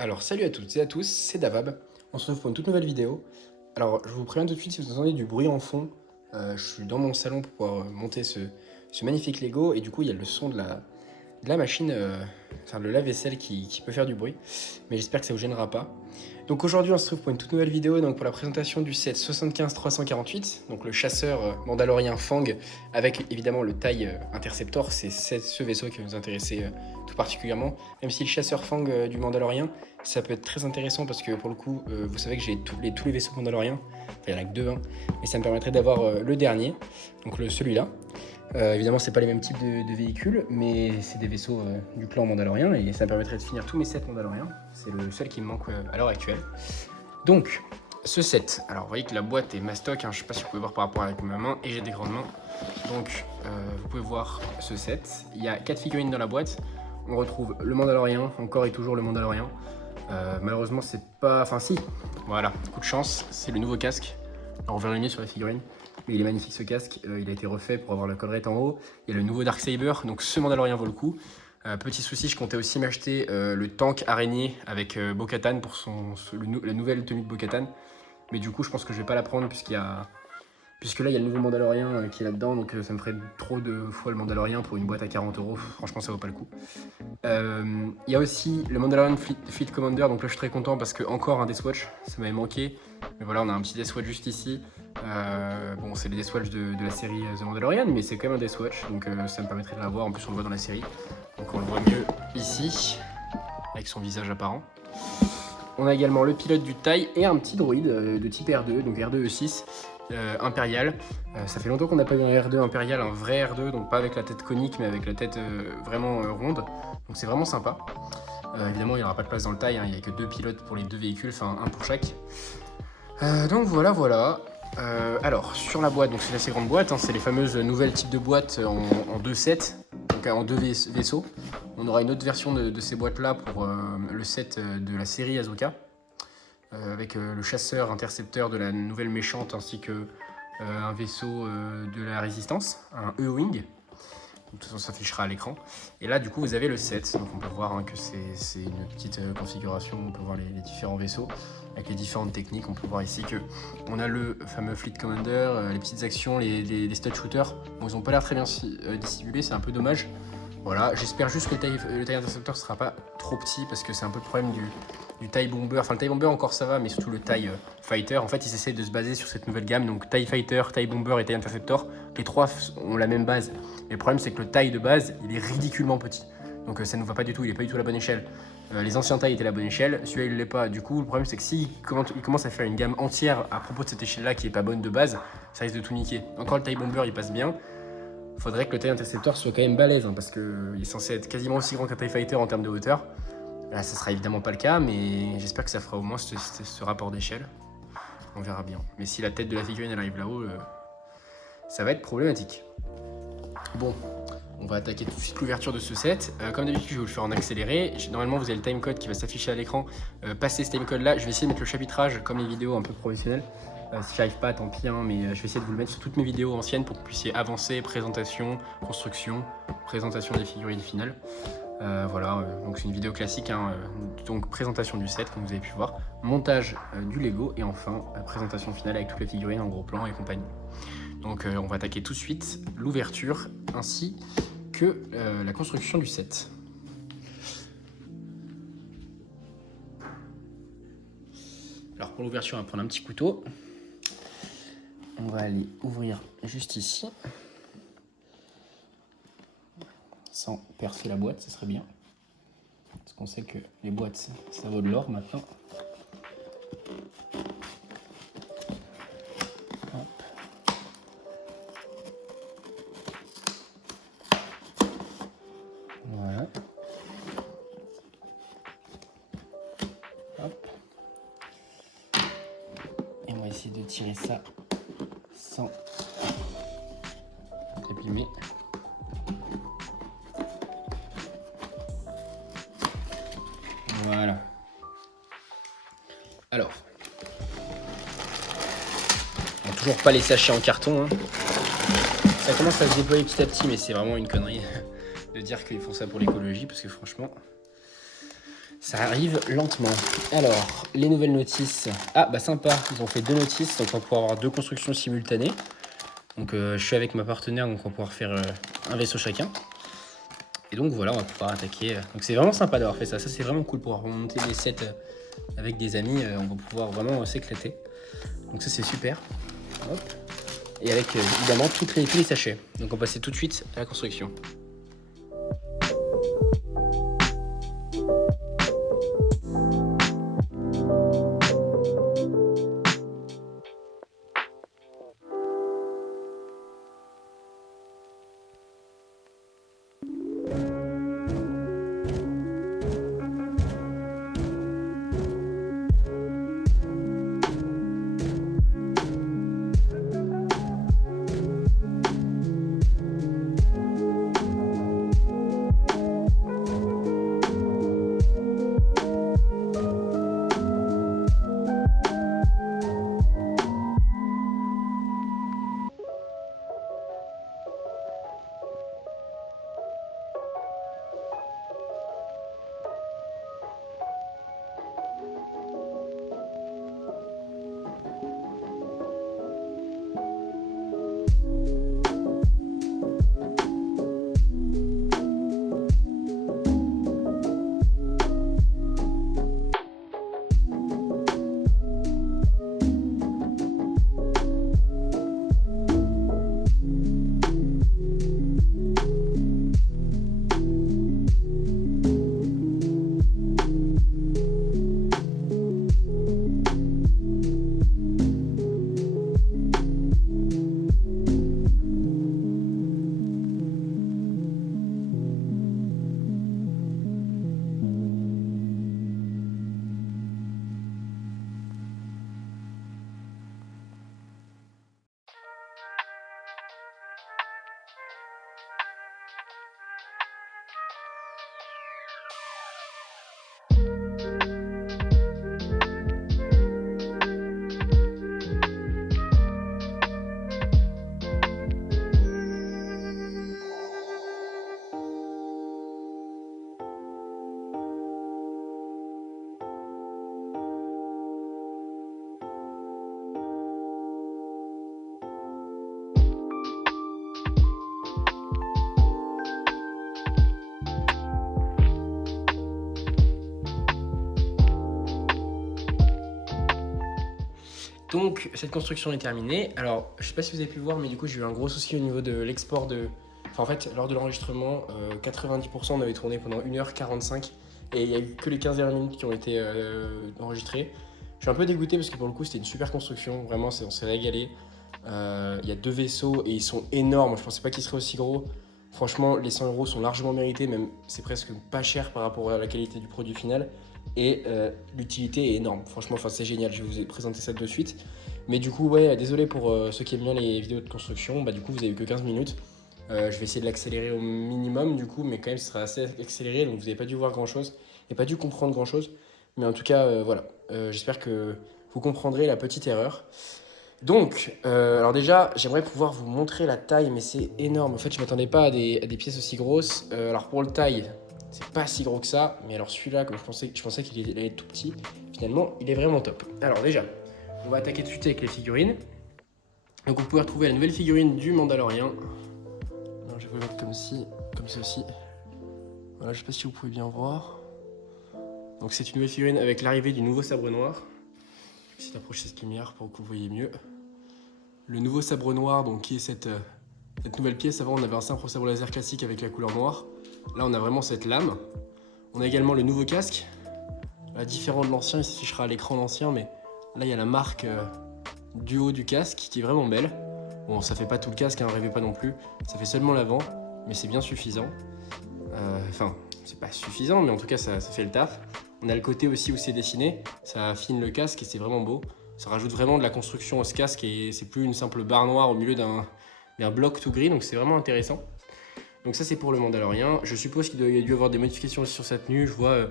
Alors salut à toutes et à tous, c'est Davab, on se retrouve pour une toute nouvelle vidéo. Alors je vous préviens tout de suite si vous entendez du bruit en fond, je suis dans mon salon pour pouvoir monter ce magnifique Lego et du coup il y a le son de la machine, enfin le lave-vaisselle qui peut faire du bruit, mais j'espère que ça vous gênera pas. Donc aujourd'hui on se retrouve pour une toute nouvelle vidéo donc pour la présentation du set 75-348, donc le chasseur mandalorien Fang avec évidemment le TIE Interceptor, c'est ce vaisseau qui va nous intéresser tout particulièrement, même si le chasseur Fang du Mandalorien, ça peut être très intéressant parce que pour le coup, vous savez que j'ai tous les vaisseaux mandaloriens, enfin il n'y en a que deux, hein, mais ça me permettrait d'avoir le dernier, donc celui-là. Évidemment, c'est pas les mêmes types de véhicules, mais c'est des vaisseaux du clan mandalorien et ça me permettrait de finir tous mes sets mandaloriens. C'est le seul qui me manque à l'heure actuelle. Donc, ce set, alors vous voyez que la boîte est mastoc, hein, je sais pas si vous pouvez voir par rapport avec ma main, et j'ai des grandes mains. Donc, vous pouvez voir ce set. Il y a 4 figurines dans la boîte. On retrouve le mandalorien, encore et toujours le mandalorien. Malheureusement, c'est pas. Enfin, si, voilà, coup de chance, c'est le nouveau casque. Alors, on verra le mieux sur la figurine. Mais il est magnifique ce casque, il a été refait pour avoir la collerette en haut. Il y a le nouveau Darksaber, donc ce Mandalorien vaut le coup. Petit souci, je comptais aussi m'acheter le tank araignée avec Bo-Katan pour la nouvelle tenue de Bo-Katan. Mais du coup, je pense que je vais pas la prendre puisque là, il y a le nouveau Mandalorien qui est là-dedans, donc ça me ferait trop de fois le Mandalorien pour une boîte à 40 €. Franchement, ça vaut pas le coup. Il y a aussi le Mandalorian Fleet Commander, donc là je suis très content parce que encore un Deathwatch, ça m'avait manqué. Mais voilà, on a un petit Deathwatch juste ici. Bon, c'est le Deathwatch de la série The Mandalorian, mais c'est quand même un Deathwatch, donc ça me permettrait de l'avoir. En plus, on le voit dans la série, donc on le voit mieux ici, avec son visage apparent. On a également le pilote du TIE et un petit droïde de type R2, donc R2E6 Impérial. Ça fait longtemps qu'on n'a pas eu un R2 Impérial, un vrai R2, donc pas avec la tête conique, mais avec la tête vraiment ronde. Donc c'est vraiment sympa. Évidemment, il n'y aura pas de place dans le TIE, hein, il n'y a que 2 pilotes pour les 2 véhicules, enfin un pour chaque. Donc voilà. Alors, sur la boîte, donc c'est une assez grande boîte, hein, c'est les fameuses nouvelles types de boîtes en 2 sets, donc en 2 vaisseaux. On aura une autre version de ces boîtes-là pour le set de la série Ahsoka, avec le chasseur intercepteur de la nouvelle méchante, ainsi que un vaisseau de la résistance, un E-Wing. De toute façon, ça s'affichera à l'écran. Et là, du coup, vous avez le set. Donc, on peut voir hein, que c'est une petite configuration. On peut voir les différents vaisseaux avec les différentes techniques. On peut voir ici que on a le fameux Fleet Commander, les petites actions, les stud shooters. Bon, ils n'ont pas l'air très bien dissimulés. C'est un peu dommage. Voilà, j'espère juste que le TIE Interceptor ne sera pas trop petit parce que c'est un peu le problème du TIE Bomber. Enfin, le TIE Bomber encore ça va, mais surtout le TIE Fighter. En fait, ils essaient de se baser sur cette nouvelle gamme. Donc, TIE Fighter, TIE Bomber et TIE Interceptor. Les trois ont la même base. Mais le problème, c'est que le TIE de base, il est ridiculement petit. Donc, ça ne nous va pas du tout. Il n'est pas du tout à la bonne échelle. Les anciens TIE étaient à la bonne échelle. Celui-là, il ne l'est pas. Du coup, le problème, c'est que s'il commence à faire une gamme entière à propos de cette échelle-là qui n'est pas bonne de base, ça risque de tout niquer. Encore le TIE Bomber, il passe bien. Faudrait que le TIE Interceptor soit quand même balèze, hein, parce qu'il est censé être quasiment aussi grand qu'un TIE Fighter en termes de hauteur. Là, ça sera évidemment pas le cas, mais j'espère que ça fera au moins ce rapport d'échelle. On verra bien. Mais si la tête de la figurine elle arrive là-haut, ça va être problématique. Bon, on va attaquer tout de suite l'ouverture de ce set. Comme d'habitude, je vais vous le faire en accéléré. Normalement, vous avez le timecode qui va s'afficher à l'écran. Passez ce timecode-là. Je vais essayer de mettre le chapitrage comme les vidéos un peu professionnelles. Si j'arrive pas, tant pis, hein, mais je vais essayer de vous le mettre sur toutes mes vidéos anciennes pour que vous puissiez avancer, présentation, construction, présentation des figurines finales. Voilà, donc c'est une vidéo classique, hein, donc présentation du set comme vous avez pu voir, montage du Lego et enfin présentation finale avec toutes les figurines en gros plan et compagnie. Donc on va attaquer tout de suite l'ouverture ainsi que la construction du set. Alors pour l'ouverture, on va prendre un petit couteau. On va aller ouvrir juste ici. Sans percer la boîte, ce serait bien. Parce qu'on sait que les boîtes, ça vaut de l'or maintenant. Hop. Voilà. Hop. Et on va essayer de tirer ça sans abîmer. Voilà. Alors, on va toujours pas les sachets en carton. Hein. Ça commence à se déployer petit à petit, mais c'est vraiment une connerie de dire qu'ils font ça pour l'écologie, parce que franchement, Ça arrive lentement. Alors, les nouvelles notices. Ah, bah sympa, ils ont fait 2 notices, donc on va pouvoir avoir 2 constructions simultanées. Donc je suis avec ma partenaire, donc on va pouvoir faire un vaisseau chacun. Et donc voilà, on va pouvoir attaquer. Donc c'est vraiment sympa d'avoir fait ça. Ça c'est vraiment cool pour monter des sets avec des amis. On va pouvoir vraiment s'éclater. Donc ça c'est super. Hop. Et avec évidemment tous les sachets. Donc on va passer tout de suite à la construction. Donc cette construction est terminée. Alors je sais pas si vous avez pu voir, mais du coup j'ai eu un gros souci au niveau de l'export de... Enfin en fait lors de l'enregistrement, 90% on avait tourné pendant 1h45 et il n'y a eu que les 15 dernières minutes qui ont été enregistrées. Je suis un peu dégoûté parce que pour le coup c'était une super construction, vraiment on s'est régalé. Il y a 2 vaisseaux et ils sont énormes, je pensais pas qu'ils seraient aussi gros. Franchement les 100 € sont largement mérités, même c'est presque pas cher par rapport à la qualité du produit final. Et l'utilité est énorme, franchement c'est génial, je vais vous présenter ça de suite. Mais du coup ouais, désolé pour ceux qui aiment bien les vidéos de construction, bah du coup vous avez eu que 15 minutes. Je vais essayer de l'accélérer au minimum du coup, mais quand même ce sera assez accéléré, donc vous n'avez pas dû voir grand chose et pas dû comprendre grand chose. Mais en tout cas voilà, j'espère que vous comprendrez la petite erreur. Donc, alors déjà, j'aimerais pouvoir vous montrer la taille, mais c'est énorme. En fait, je ne m'attendais pas à des pièces aussi grosses. Alors pour le taille, c'est pas si gros que ça, mais alors celui-là, comme je pensais qu'il allait être tout petit, finalement, il est vraiment top. Alors déjà, on va attaquer tout de suite avec les figurines. Donc vous pouvez retrouver la nouvelle figurine du Mandalorien. Alors, je vais vous le mettre comme ceci. Voilà, je sais pas si vous pouvez bien voir. Donc c'est une nouvelle figurine avec l'arrivée du nouveau sabre noir. Je vais essayer d'approcher cette lumière pour que vous voyez mieux. Le nouveau sabre noir, donc qui est cette nouvelle pièce. Avant, on avait un simple sabre laser classique avec la couleur noire. Là, on a vraiment cette lame. On a également le nouveau casque. Là, différent de l'ancien, il s'affichera à l'écran l'ancien, mais là, il y a la marque du haut du casque qui est vraiment belle. Bon, ça fait pas tout le casque, hein, rêvez pas non plus. Ça fait seulement l'avant, mais c'est bien suffisant. Enfin, c'est pas suffisant, mais en tout cas, ça fait le taf. On a le côté aussi où c'est dessiné. Ça affine le casque et c'est vraiment beau. Ça rajoute vraiment de la construction à ce casque et c'est plus une simple barre noire au milieu d'un bloc tout gris, donc c'est vraiment intéressant. Donc ça c'est pour le Mandalorien. Je suppose qu'il y a dû avoir des modifications sur sa tenue. Je vois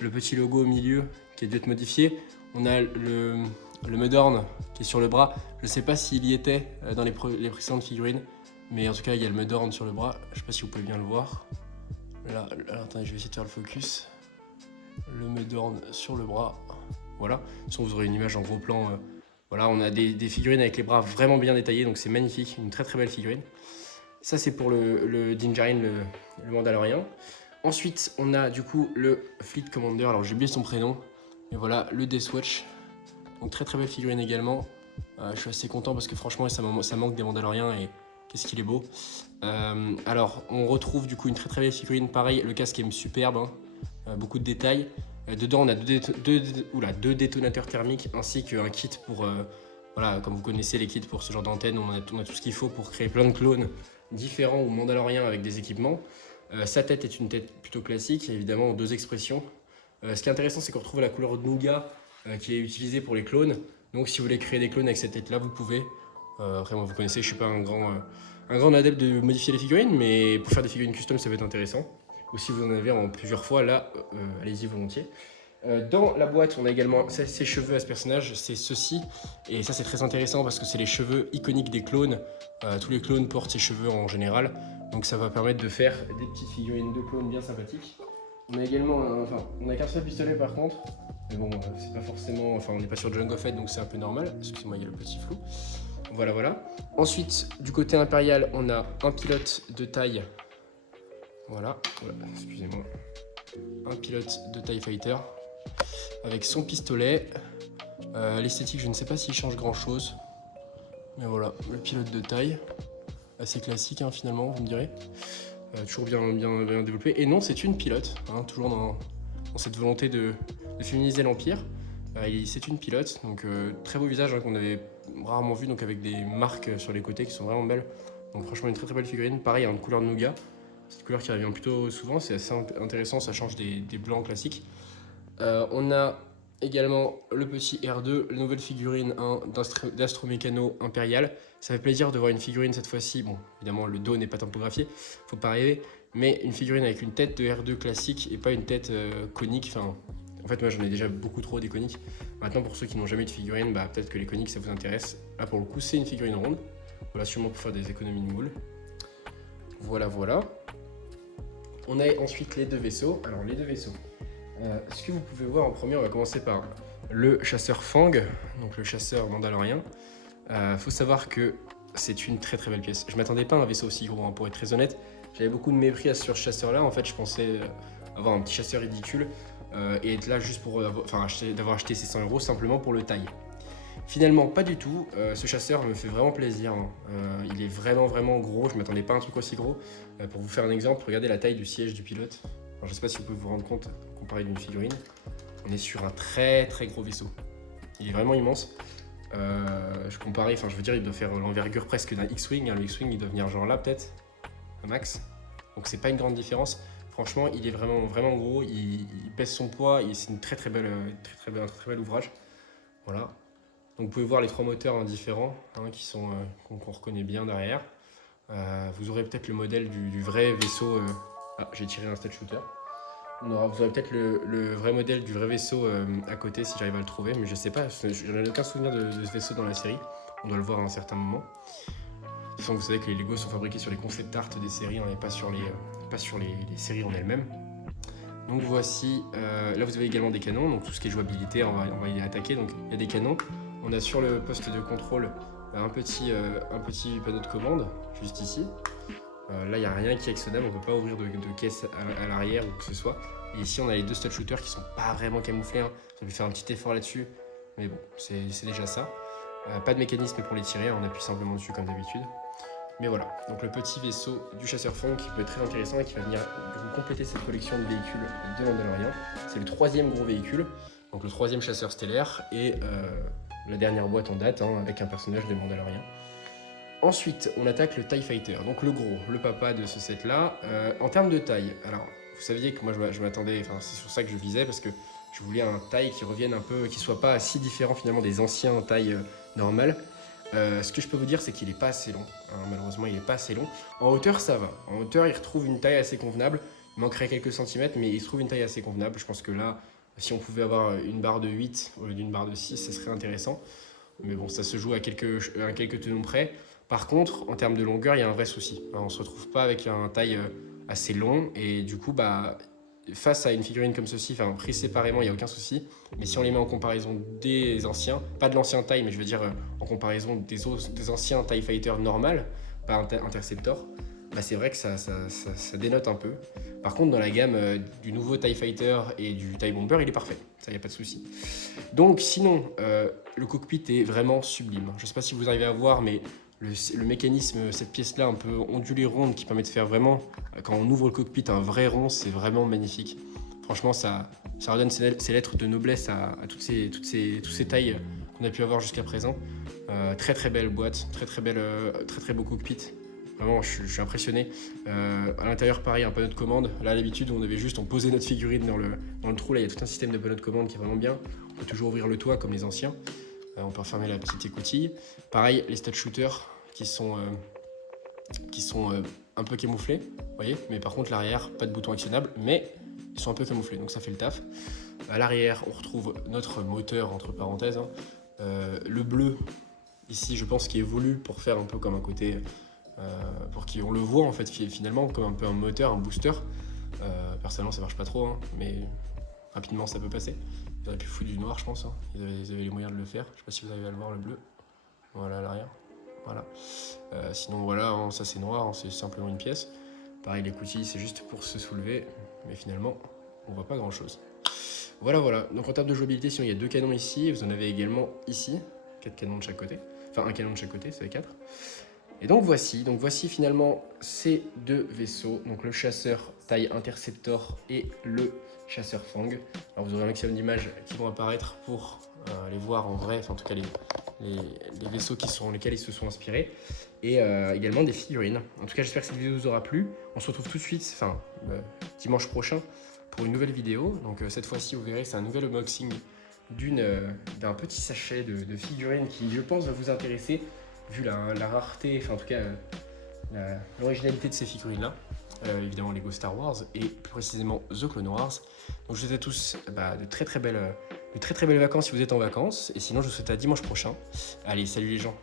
le petit logo au milieu qui a dû être modifié. On a le Mudhorn qui est sur le bras. Je ne sais pas s'il y était dans les précédentes figurines, mais en tout cas il y a le Mudhorn sur le bras. Je ne sais pas si vous pouvez bien le voir. Là, attendez, je vais essayer de faire le focus. le Medorn sur le bras. Voilà, sinon vous aurez une image en gros plan. Voilà, on a des figurines avec les bras vraiment bien détaillés, donc c'est magnifique, une très très belle figurine. Ça c'est pour le Din Djarin, le Mandalorien. Ensuite, on a du coup le Fleet Commander, alors j'ai oublié son prénom, mais voilà, le Deathwatch. Donc très très belle figurine également. Je suis assez content parce que franchement ça manque des Mandaloriens et qu'est-ce qu'il est beau. Alors on retrouve du coup une très très belle figurine, pareil, le casque est superbe, hein. Beaucoup de détails. Dedans on a deux détonateurs thermiques ainsi qu'un kit pour, voilà, comme vous connaissez les kits pour ce genre d'antenne, on a tout ce qu'il faut pour créer plein de clones différents ou Mandaloriens avec des équipements. Sa tête est une tête plutôt classique, évidemment en 2 expressions. Ce qui est intéressant, c'est qu'on retrouve la couleur de nougat qui est utilisée pour les clones. Donc si vous voulez créer des clones avec cette tête-là, vous pouvez. Après, moi, vous connaissez, je ne suis pas un grand adepte de modifier les figurines, mais pour faire des figurines custom, ça va être intéressant. Ou si vous en avez en plusieurs fois, là, allez-y volontiers. Dans la boîte, on a également ses cheveux à ce personnage, c'est ceci. Et ça, c'est très intéressant parce que c'est les cheveux iconiques des clones. Tous les clones portent ces cheveux en général. Donc ça va permettre de faire des petites figurines de clones bien sympathiques. On a également, on n'a qu'un seul pistolet par contre. Mais bon, c'est pas forcément, on n'est pas sur Jango Fett, donc c'est un peu normal. Excusez-moi, il y a le petit flou. Voilà, voilà. Ensuite, du côté impérial, on a un pilote de taille. Voilà, excusez-moi. Un pilote de TIE Fighter avec son pistolet. L'esthétique, je ne sais pas s'il change grand-chose. Mais voilà, le pilote de taille. Assez classique, hein, finalement, vous me direz. Toujours bien développé. Et non, c'est une pilote, hein, toujours dans cette volonté de féminiser l'Empire. C'est une pilote, donc très beau visage, hein, qu'on avait rarement vu, donc avec des marques sur les côtés qui sont vraiment belles. Donc franchement, une très très belle figurine. Pareil, une couleur de nougat. C'est une couleur qui revient plutôt souvent, c'est assez intéressant, ça change des blancs classiques. On a également le petit R2, la nouvelle figurine d'Astromécano Impérial. Ça fait plaisir de voir une figurine cette fois-ci. Bon, évidemment, le dos n'est pas tampographié, faut pas rêver, mais une figurine avec une tête de R2 classique et pas une tête conique. Enfin, en fait, moi j'en ai déjà beaucoup trop des coniques. Maintenant, pour ceux qui n'ont jamais eu de figurine, bah, peut-être que les coniques ça vous intéresse. Là, pour le coup, c'est une figurine ronde. Voilà, sûrement pour faire des économies de moule. Voilà, voilà. On a ensuite les 2 vaisseaux. Alors, les 2 vaisseaux. Ce que vous pouvez voir en premier, on va commencer par le chasseur Fang, donc le chasseur mandalorien. Faut savoir que c'est une très très belle pièce. Je m'attendais pas à un vaisseau aussi gros, hein, pour être très honnête. J'avais beaucoup de mépris sur ce chasseur là. En fait, je pensais avoir un petit chasseur ridicule et être là juste pour d'avoir acheté ces 100 € simplement pour le taille. Finalement, pas du tout. Ce chasseur me fait vraiment plaisir, hein. Il est vraiment gros. Je m'attendais pas à un truc aussi gros. Pour vous faire un exemple, regardez la taille du siège du pilote. Alors, je ne sais pas si vous pouvez vous rendre compte, comparé d'une figurine. On est sur un très gros vaisseau. Il est vraiment immense. Je veux dire, il doit faire l'envergure presque d'un X-Wing. Le X-Wing, il doit venir genre là, peut-être, un max. Donc, c'est pas une grande différence. Franchement, il est vraiment gros. Il pèse son poids. C'est une très belle, un très bel ouvrage. Voilà. Donc, vous pouvez voir les 3 moteurs, hein, différents, hein, qui sont qu'on reconnaît bien derrière. Vous aurez peut-être le modèle du vrai vaisseau. Ah, j'ai tiré un stat shooter. Vous aurez peut-être le vrai modèle du vrai vaisseau à côté si j'arrive à le trouver, mais je sais pas, je n'ai aucun souvenir de ce vaisseau dans la série. On doit le voir à un certain moment. De toute façon, vous savez que les Lego sont fabriqués sur les concept art des séries, on n'est pas sur les séries en elles-mêmes. Donc voici, là vous avez également des canons, donc tout ce qui est jouabilité, on va y attaquer. Donc il y a des canons. On a sur le poste de contrôle un petit panneau de commande, juste ici. Là, il n'y a rien qui est exodable, on ne peut pas ouvrir de caisse à l'arrière ou que ce soit. Et ici, on a les 2 stud shooters qui sont pas vraiment camouflés, hein. On peut faire un petit effort là-dessus, mais bon, c'est déjà ça. Pas de mécanisme pour les tirer, on appuie simplement dessus comme d'habitude. Mais voilà, donc le petit vaisseau du chasseur Fang qui peut être très intéressant et qui va venir compléter cette collection de véhicules de Mandalorian. C'est le 3e gros véhicule, donc le 3e chasseur stellaire et la dernière boîte en date, hein, avec un personnage de Mandalorian. Ensuite, on attaque le TIE Fighter, donc le gros, le papa de ce set-là. En termes de taille, alors, vous saviez que moi je m'attendais, c'est sur ça que je visais, parce que je voulais un taille qui revienne un peu, qui soit pas si différent finalement des anciens tailles normales. Ce que je peux vous dire, c'est qu'il est pas assez long, hein, malheureusement il est pas assez long. En hauteur, ça va. En hauteur, il retrouve une taille assez convenable. Il manquerait quelques centimètres, mais il se trouve une taille assez convenable. Je pense que là, si on pouvait avoir une barre de 8 au lieu d'une barre de 6, ça serait intéressant. Mais bon, ça se joue à quelques tenons près. Par contre, en termes de longueur, il y a un vrai souci. On ne se retrouve pas avec un taille assez long et du coup, face à une figurine comme ceci, enfin pris séparément, il n'y a aucun souci. Mais si on les met en comparaison des anciens, pas de l'ancien TIE, mais je veux dire en comparaison des anciens TIE Fighter normal, pas Interceptor, bah c'est vrai que ça dénote un peu. Par contre, dans la gamme du nouveau TIE Fighter et du TIE Bomber, il est parfait. Ça, il n'y a pas de souci. Donc, sinon, le cockpit est vraiment sublime. Je ne sais pas si vous arrivez à voir, mais le mécanisme, cette pièce-là un peu ondulée ronde qui permet de faire vraiment, quand on ouvre le cockpit, un vrai rond, c'est vraiment magnifique. Franchement, ça redonne ses lettres de noblesse à toutes ces tailles qu'on a pu avoir jusqu'à présent. Très très belle boîte, très beau cockpit. Vraiment, je suis impressionné. À l'intérieur, pareil, un panneau de commande. Là, à l'habitude, on posait notre figurine dans le trou. Là, il y a tout un système de panneau de commande qui est vraiment bien. On peut toujours ouvrir le toit comme les anciens. On peut refermer la petite écoutille. Pareil, les stud shooters qui sont un peu camouflés, vous voyez. Mais par contre, l'arrière, pas de bouton actionnable, mais ils sont un peu camouflés, donc ça fait le taf. À l'arrière, on retrouve notre moteur, entre parenthèses. Le bleu, ici, je pense, qui est voulu pour faire un peu comme un côté... pour qu'on le voit en fait finalement comme un peu un moteur, un booster. Personnellement ça marche pas trop, hein, mais rapidement ça peut passer. Ils auraient pu foutre du noir je pense, hein. Ils avaient les moyens de le faire. Je sais pas si vous arrivez à le voir, le bleu. Voilà à l'arrière. Voilà. Sinon voilà, hein, ça c'est noir, hein, c'est simplement une pièce. Pareil les coutilles c'est juste pour se soulever, mais finalement on voit pas grand chose. Voilà. Donc en termes de jouabilité, sinon il y a 2 canons ici, vous en avez également ici, 4 canons de chaque côté. Enfin un canon de chaque côté, ça fait 4. Et donc voici finalement ces 2 vaisseaux, donc le chasseur TIE Interceptor et le chasseur Fang. Alors vous aurez un maximum d'images qui vont apparaître pour les voir en vrai, enfin en tout cas les vaisseaux lesquels ils se sont inspirés, et également des figurines. En tout cas j'espère que cette vidéo vous aura plu. On se retrouve tout de suite, dimanche prochain, pour une nouvelle vidéo. Donc cette fois-ci vous verrez c'est un nouvel unboxing d'un petit sachet de figurines qui je pense va vous intéresser, vu la rareté, enfin en tout cas l'originalité de ces figurines-là. Évidemment Lego Star Wars et plus précisément The Clone Wars. Donc je vous souhaite à tous de très très belles vacances si vous êtes en vacances. Et sinon je vous souhaite à dimanche prochain. Allez, salut les gens.